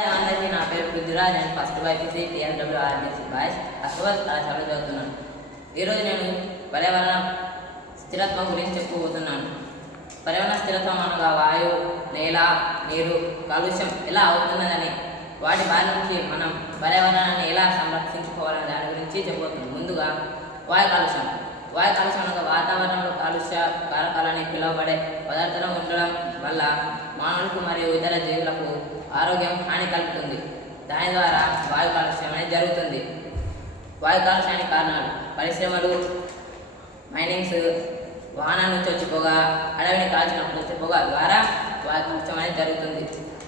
అందరికీ నా పేరు పృథ్వీరాజ్. నేను ఫస్ట్ బైపీసీ టీఎస్డబ్ల్యూఆర్బీసీ బాయ్స్ అక్టోబర్ కళాశాలలో చదువుతున్నాను. ఈరోజు నేను పర్యావరణ స్థిరత్వం గురించి చెప్పుకోబోతున్నాను. పర్యావరణ స్థిరత్వం అనగా వాయువు, నేల, నీరు కాలుష్యం ఎలా అవుతున్నదని, వాటి బారి నుంచి మనం పర్యావరణాన్ని ఎలా సంరక్షించుకోవాలని దాని గురించి చెప్పబోతున్నాం. ముందుగా వాయు కాలుష్యం. వాయు కాలుష్యం అనగా వాతావరణంలో కాలుష్య కారకాలని పిలువబడే పదార్థాలు ఉండడం వల్ల మానవులకు మరియు ఇతర జీవులకు ఆరోగ్యం హాని కలుగుతుంది. దాని ద్వారా వాయు కాలుష్యం అనేది జరుగుతుంది. వాయు కాలుష్యానికి కారణాలు పరిశ్రమలు, మైనింగ్స్, వాహనాల నుంచి వచ్చి పొగ, అడవిని కాల్చినప్పుడు వచ్చే పొగ ద్వారా వాయు కాలుష్యం అనేది జరుగుతుంది.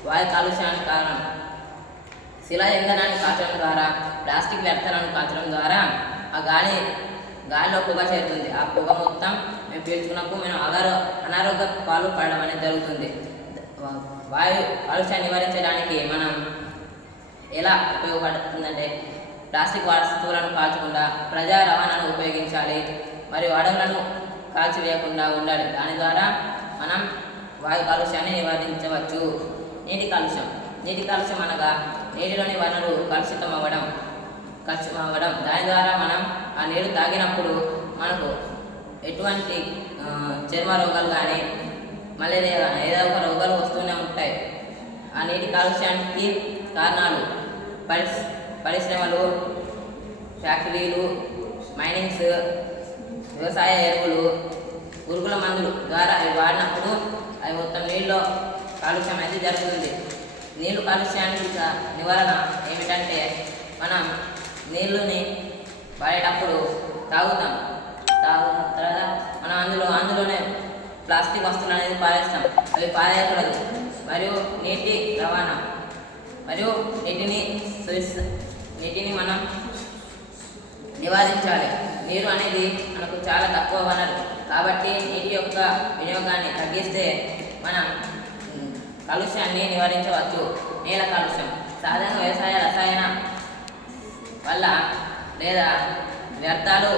వాయు కాలుష్యానికి కారణం శిలా ఇంధనాన్ని కాల్చడం ద్వారా, ప్లాస్టిక్ వ్యర్థాలను కాల్చడం ద్వారా ఆ గాలిలో పొగ చేరుతుంది. ఆ పొగ మొత్తం మేము పీల్చుకున్నప్పుడు మేము అనారోగ్య పాలు పడడం అనేది జరుగుతుంది. వాయు కాలుష్యాన్ని నివారించడానికి మనం ఎలా ఉపయోగపడుతుందంటే, ప్లాస్టిక్ వస్తువులను కాల్చకుండా ప్రజా రవాణాను ఉపయోగించాలి మరియు అడవులను కాల్చివేయకుండా ఉండాలి. దాని ద్వారా మనం వాయు కాలుష్యాన్ని నివారించవచ్చు. నీటి కాలుష్యం. నీటి కాలుష్యం అనగా నీటిలోని వనరులు కలుషితం అవ్వడం. దాని ద్వారా మనం ఆ నీరు తాగినప్పుడు మనకు ఎటువంటి చర్మ రోగాలు కానీ మలేరియా కానీ ఏదో ఒక రోగాలు వస్తూనే ఉంటాయి. ఆ నీటి కాలుష్యానికి కారణాలు పరిశ్రమలు, ఫ్యాక్టరీలు, మైనింగ్స్, వ్యవసాయ ఎరువులు, పురుగుల మందులు ద్వారా అవి వాడినప్పుడు అవి మొత్తం నీళ్ళలో కాలుష్యం అయితే జరుగుతుంది. నీళ్ళు కాలుష్యానికి నివారణ ఏమిటంటే, మనం నీళ్ళని వాడేటప్పుడు తాగుతాం. తాగుతున్న తర్వాత మనం అందులోనే ప్లాస్టిక్ వస్తువులు అనేది పారేస్తాం. అవి పారేయకూడదు. మరియు నీటి రవాణా మరియు నీటిని మనం నివారించాలి. నీరు అనేది మనకు చాలా తక్కువ వనరు కాబట్టి నీటి యొక్క వినియోగాన్ని తగ్గిస్తే మనం కాలుష్యాన్ని నివారించవచ్చు. నేల కాలుష్యం. సాధారణ వ్యవసాయ రసాయన వల్ల లేదా వ్యర్థాలు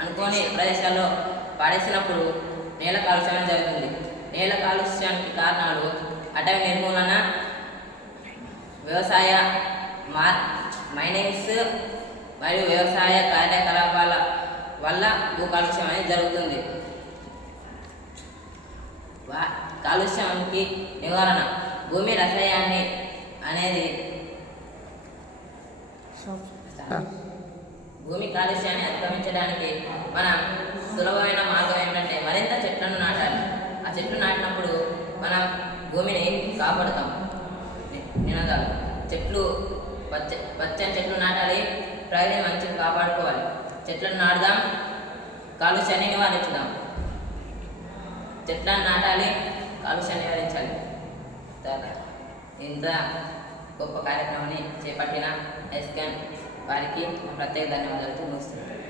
అనుకోని ప్రదేశాల్లో పాడేసినప్పుడు నేల కాలుష్యం జరుగుతుంది. నేల కాలుష్యానికి కారణాలు అటవీ నిర్మూలన, వ్యవసాయ మైనింగ్స్ మరియు వ్యవసాయ కార్యకలాపాల వల్ల భూ కాలుష్యం అనేది జరుగుతుంది. కాలుష్యానికి నివారణ భూమి రసాయనాన్ని అనేది భూమి కాలుష్యాన్ని అధిగమించడానికి మనం సులభమైన మార్గం ఏమిటంటే మరింత చెట్లను నాటాలి. ఆ చెట్లు నాటినప్పుడు మనం భూమిని కాపాడుతాం. నినాదాలు చెట్లు పచ్చని చెట్లు నాటాలి, ప్రకృతిని మంచిగా కాపాడుకోవాలి. చెట్లను నాటుదాం, కాలుష్యాన్ని నివారించుదాం. చెట్లను నాటాలి, కాలుష్యాన్ని నివారించాలి. ఇంత గొప్ప కార్యక్రమాన్ని చేపట్టిన ఎస్కాన్ వారికి ప్రత్యేక ధన్యవాదాలు ముగిస్తున్నాను.